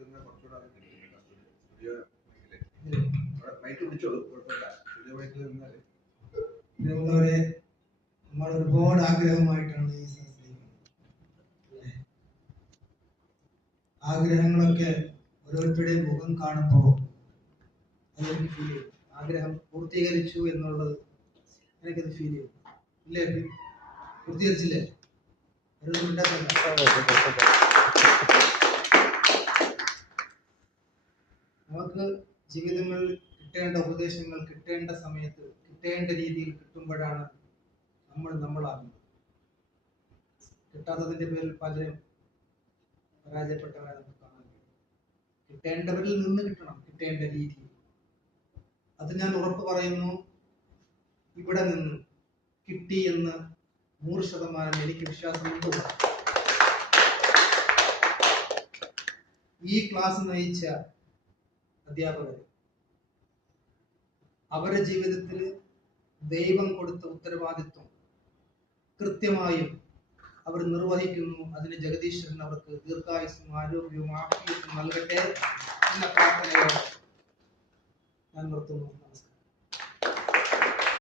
കുറച്ചുകൂടെ studio mic പിടിച്ചോളൂ, കുഴപ്പമില്ല. Studio മൈക്കിൽ നിന്നാൽ നമ്മൾ ഒരുപാട് ആഗ്രഹമായിട്ടാണ് ഈ ആഗ്രഹങ്ങളൊക്കെ ഓരോരുത്തരുടെയും മുഖം കാണുമ്പോൾ അതെനിക്ക് ഫീൽ ചെയ്യും. ആഗ്രഹം പൂർത്തീകരിച്ചു എന്നുള്ളത് എനിക്കത് ഫീൽ ചെയ്യും. ഇല്ലേ? പൂർത്തീകരിച്ചില്ലേ? നമുക്ക് ജീവിതങ്ങളിൽ കിട്ടേണ്ട ഉപദേശങ്ങൾ കിട്ടേണ്ട സമയത്ത് കിട്ടേണ്ട രീതിയിൽ കിട്ടുമ്പോഴാണ് നമ്മൾ നമ്മളാകുന്നത്. കിട്ടാത്തതിന്റെ പേരിൽ പലരും പരാജയപ്പെട്ടവരെ നമുക്ക് കാണാൻ കഴിയും. കിട്ടേണ്ടവരിൽ നിന്ന് കിട്ടണം, കിട്ടേണ്ട രീതി. അത് ഞാൻ ഉറപ്പ് പറയുന്നു, ഇവിടെ നിന്ന് കിട്ടി എന്ന് 100% എനിക്ക് വിശ്വാസമുണ്ട്. ഈ ക്ലാസ് നയിച്ച അധ്യാപകർ അവരുടെ ജീവിതത്തിൽ ദൈവം കൊടുത്ത ഉത്തരവാദിത്വം കൃത്യമായും അവർ നിർവഹിക്കുന്നു. അതിന് ജഗദീശ്വരൻ അവർക്ക് ദീർഘായുസ്സും ആരോഗ്യവും ആഫിയത്തും നൽകട്ടെ എന്ന പ്രാർത്ഥനയോടെ ഞാൻ നിർത്തുന്നു. നമസ്കാരം.